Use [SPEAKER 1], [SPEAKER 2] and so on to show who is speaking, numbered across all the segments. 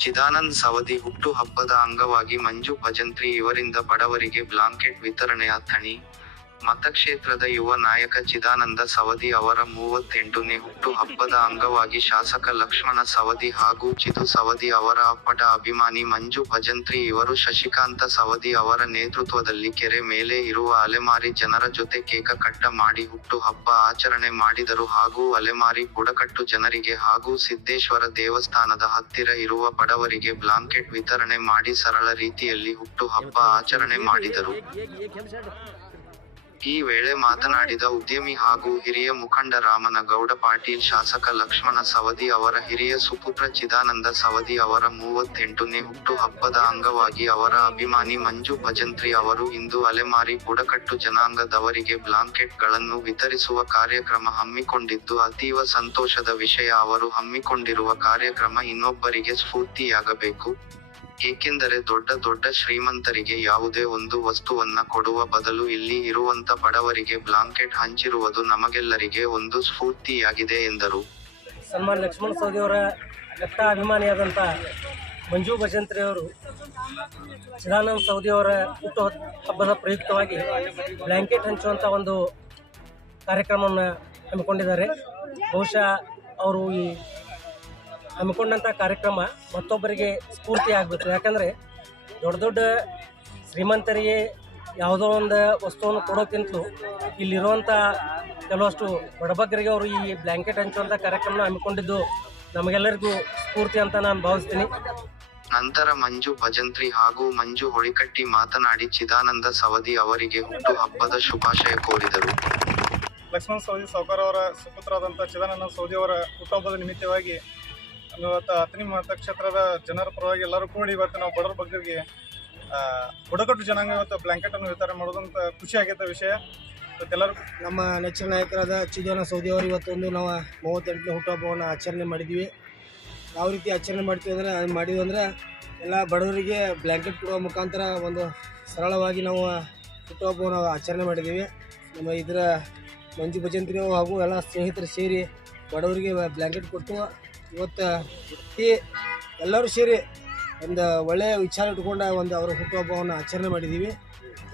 [SPEAKER 1] ಚಿದಾನಂದ್ ಸವದಿ ಹುಟ್ಟುಹಬ್ಬದ ಅಂಗವಾಗಿ ಮಂಜು ಭಜಂತ್ರಿ ಇವರಿಂದ ಬಡವರಿಗೆ ಬ್ಲಾಂಕೆಟ್ ವಿತರಣೆಯ ಥಣಿ ಮತಕ್ಷೇತ್ರದ ಯುವ ನಾಯಕ ಚಿದಾನಂದ ಸವದಿ ಅವರ ಮೂವತ್ತೆಂಟನೇ ಹುಟ್ಟು ಹಬ್ಬದ ಅಂಗವಾಗಿ ಶಾಸಕ ಲಕ್ಷ್ಮಣ ಸವದಿ ಹಾಗೂ ಚಿದು ಸವದಿ ಅವರ ಅಪ್ಪಟ ಅಭಿಮಾನಿ ಮಂಜು ಭಜಂತ್ರಿ ಇವರು ಶಶಿಕಾಂತ ಸವದಿ ಅವರ ನೇತೃತ್ವದಲ್ಲಿ ಕೆರೆ ಮೇಲೆ ಇರುವ ಅಲೆಮಾರಿ ಜನರ ಜೊತೆ ಕೇಕ ಕಟ್ಟ ಮಾಡಿ ಹುಟ್ಟು ಹಬ್ಬ ಆಚರಣೆ ಮಾಡಿದರು ಹಾಗೂ ಅಲೆಮಾರಿ ಬುಡಕಟ್ಟು ಜನರಿಗೆ ಹಾಗೂ ಸಿದ್ದೇಶ್ವರ ದೇವಸ್ಥಾನದ ಹತ್ತಿರ ಇರುವ ಬಡವರಿಗೆ ಬ್ಲಾಂಕೆಟ್ ವಿತರಣೆ ಮಾಡಿ ಸರಳ ರೀತಿಯಲ್ಲಿ ಹುಟ್ಟು ಹಬ್ಬ ಆಚರಣೆ ಮಾಡಿದರು. ಈ ವೇಳೆ ಮಾತನಾಡಿದ ಉದ್ಯಮಿ ಹಾಗೂ ಹಿರಿಯ ಮುಖಂಡ ರಾಮನಗೌಡ ಪಾಟೀಲ್, ಶಾಸಕ ಲಕ್ಷ್ಮಣ ಸವದಿ ಅವರ ಹಿರಿಯ ಸುಪುತ್ರ ಚಿದಾನಂದ ಸವದಿ ಅವರ ಮೂವತ್ತೆಂಟನೇ ಹುಟ್ಟು ಹಬ್ಬದ ಅಂಗವಾಗಿ ಅವರ ಅಭಿಮಾನಿ ಮಂಜು ಭಜಂತ್ರಿ ಅವರು ಇಂದು ಅಲೆಮಾರಿ ಬುಡಕಟ್ಟು ಜನಾಂಗದವರಿಗೆ ಬ್ಲಾಂಕೆಟ್ಗಳನ್ನು ವಿತರಿಸುವ ಕಾರ್ಯಕ್ರಮ ಹಮ್ಮಿಕೊಂಡಿದ್ದು, ಅತೀವ ಸಂತೋಷದ ವಿಷಯ ಅವರು ಹಮ್ಮಿಕೊಂಡಿರುವ ಕಾರ್ಯಕ್ರಮ ಇನ್ನೊಬ್ಬರಿಗೆ ಸ್ಫೂರ್ತಿಯಾಗಬೇಕು. ಏಕೆಂದರೆ ದೊಡ್ಡ ದೊಡ್ಡ ಶ್ರೀಮಂತರಿಗೆ ಯಾವುದೇ ಒಂದು ವಸ್ತುವನ್ನ ಕೊಡುವ ಬದಲು ಇಲ್ಲಿ ಇರುವಂತ ಬಡವರಿಗೆ ಬ್ಲಾಂಕೆಟ್ ಹಂಚಿರುವುದು ನಮಗೆಲ್ಲರಿಗೆ ಒಂದು ಸ್ಫೂರ್ತಿಯಾಗಿದೆ ಎಂದರು.
[SPEAKER 2] ಸನ್ಮಾನ್ ಲಕ್ಷ್ಮಣ ಸೌದಿಯವರ ಬೆತ್ತ ಅಭಿಮಾನಿಯಾದಂಥ ಮಂಜು ಭಜಂತ್ರಿ ಅವರು ಚಿದಾನಂದ ಸೌದಿ ಅವರ ಹುಟ್ಟು ಹಬ್ಬದ ಪ್ರಯುಕ್ತವಾಗಿ ಬ್ಲಾಂಕೆಟ್ ಹಂಚುವಂಥ ಒಂದು ಕಾರ್ಯಕ್ರಮವನ್ನು ಹಮ್ಮಿಕೊಂಡಿದ್ದಾರೆ. ಬಹುಶಃ ಅವರು ಈ ಹಮ್ಮಿಕೊಂಡಂಥ ಕಾರ್ಯಕ್ರಮ ಮತ್ತೊಬ್ಬರಿಗೆ ಸ್ಫೂರ್ತಿ ಆಗಬೇಕು. ಯಾಕಂದರೆ ದೊಡ್ಡ ದೊಡ್ಡ ಶ್ರೀಮಂತರಿಗೆ ಯಾವುದೋ ಒಂದು ವಸ್ತುವನ್ನು ಕೊಡೋಕ್ಕಿಂತಲೂ ಇಲ್ಲಿರುವಂಥ ಕೆಲವಷ್ಟು ಬಡಬಗ್ಗರಿಗೆ ಅವರು ಈ ಬ್ಲ್ಯಾಂಕೆಟ್ ಹಂಚುವಂಥ ಕಾರ್ಯಕ್ರಮ ಹಮ್ಮಿಕೊಂಡಿದ್ದು ನಮಗೆಲ್ಲರಿಗೂ ಸ್ಫೂರ್ತಿ ಅಂತ ನಾನು ಭಾವಿಸ್ತೀನಿ.
[SPEAKER 1] ನಂತರ ಮಂಜು ಭಜಂತ್ರಿ ಹಾಗೂ ಮಂಜು ಹೊಳಿಕಟ್ಟಿ ಮಾತನಾಡಿ ಚಿದಾನಂದ ಸವದಿ ಅವರಿಗೆ ಹುಟ್ಟು ಹಬ್ಬದ ಶುಭಾಶಯ ಕೋರಿದರು.
[SPEAKER 3] ಲಕ್ಷ್ಮಣ ಸವದಿ ಸಾವುಕಾರ ಅವರ ಸುಪುತ್ರರಾದಂಥ ಚಿದಾನಂದ ಸವದಿ ಅವರ ಹುಟ್ಟುಹಬ್ಬದ ನಿಮಿತ್ತವಾಗಿ ಇವತ್ತು ಹತ್ತನೇ ಮತಕ್ಷೇತ್ರದ ಜನರ ಪರವಾಗಿ ಎಲ್ಲರೂ ಕೂಡಿ ಇವತ್ತು ನಾವು ಬಡವರ ಬಗ್ಗರಿಗೆ ಆ, ಬುಡಕಟ್ಟು ಜನಾಂಗ ಇವತ್ತು ಬ್ಲ್ಯಾಂಕೆಟನ್ನು ವಿತರಣೆ ಮಾಡೋದಂತ ಖುಷಿ ಆಗೈತೆ ವಿಷಯ. ಇವತ್ತೆಲ್ಲರೂ
[SPEAKER 4] ನಮ್ಮ ನೆಚ್ಚಿನ ನಾಯಕರಾದ ಚಿದೋನ ಸೌದಿ ಅವರು ಇವತ್ತೊಂದು ನಾವು ಮೂವತ್ತೆಂಟನೇ ಹುಟ್ಟುಹಬ್ಬವನ್ನು ಆಚರಣೆ ಮಾಡಿದ್ವಿ. ಯಾವ ರೀತಿ ಆಚರಣೆ ಮಾಡ್ತೀವಿ ಅಂದರೆ ಅದು ಮಾಡಿದ್ವಿ ಅಂದರೆ ಎಲ್ಲ ಬಡವರಿಗೆ ಬ್ಲ್ಯಾಂಕೆಟ್ ಕೊಡುವ ಮುಖಾಂತರ ಒಂದು ಸರಳವಾಗಿ ನಾವು ಹುಟ್ಟುಹಬ್ಬವನ್ನು ಆಚರಣೆ ಮಾಡಿದ್ದೀವಿ. ನಮ್ಮ ಇದರ ಮಂಜು ಭಜಂತ್ರಿ ಹಾಗೂ ಎಲ್ಲ ಸ್ನೇಹಿತರು ಸೇರಿ ಬಡವರಿಗೆ ಬ್ಲ್ಯಾಂಕೆಟ್ ಕೊಟ್ಟು ಇವತ್ತು ಈ ಎಲ್ಲರೂ ಸೇರಿ ಒಂದು ಒಳ್ಳೆಯ ವಿಚಾರ ಇಟ್ಕೊಂಡು ಒಂದು ಅವರ ಹುಟ್ಟುಹಬ್ಬವನ್ನು ಆಚರಣೆ ಮಾಡಿದ್ದೀವಿ.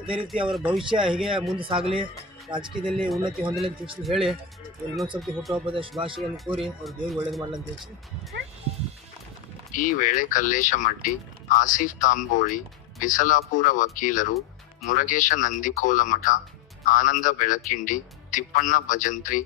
[SPEAKER 4] ಅದೇ ರೀತಿ ಅವರ ಭವಿಷ್ಯ ಹೀಗೆ ಮುಂದೆ ಸಾಗಲಿ, ರಾಜಕೀಯದಲ್ಲಿ ಉನ್ನತಿ ಹೊಂದಲಿ ಅಂತ ತಿಳಿಸಿ ಹೇಳಿ ಇನ್ನೊಂದು ಸರ್ತಿ ಹುಟ್ಟುಹಬ್ಬದ ಶುಭಾಶಯವನ್ನು ಕೋರಿ ಅವ್ರ ದೇವ್ರಿಗೆ ಒಳ್ಳೇದು ಮಾಡಲಿ ಅಂತ ತಿಳಿಸಿ.
[SPEAKER 1] ಈ ವೇಳೆ ಕಲ್ಲೇಶ ಮಡ್ಡಿ ಆಸಿಫ್ ತಾಂಬೋಳಿ, ಬಿಸಲಾಪುರ ವಕೀಲರು, ಮುರಗೇಶ ನಂದಿಕೋಲಮಠ, ಆನಂದ ಬೆಳಕಿಂಡಿ, ತಿಪ್ಪಣ್ಣ ಭಜಂತ್ರಿ,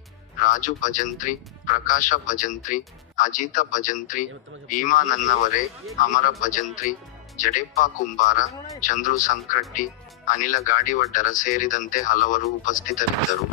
[SPEAKER 1] ರಾಜು ಭಜಂತ್ರಿ, ಪ್ರಕಾಶ ಭಜಂತ್ರಿ ಅಜಿತ ಭಜಂತ್ರಿ ಭೀಮಾ ನನ್ನವರೇ ಅಮರ ಭಜಂತ್ರಿ ಜಡೆಪ್ಪ ಕುಂಬಾರ ಚಂದ್ರು ಸಂಕ್ರಟ್ಟಿ ಅನಿಲ ಗಾಡಿವಡ್ಡರ ಸೇರಿದಂತೆ ಹಲವರು ಉಪಸ್ಥಿತರಿದ್ದರು.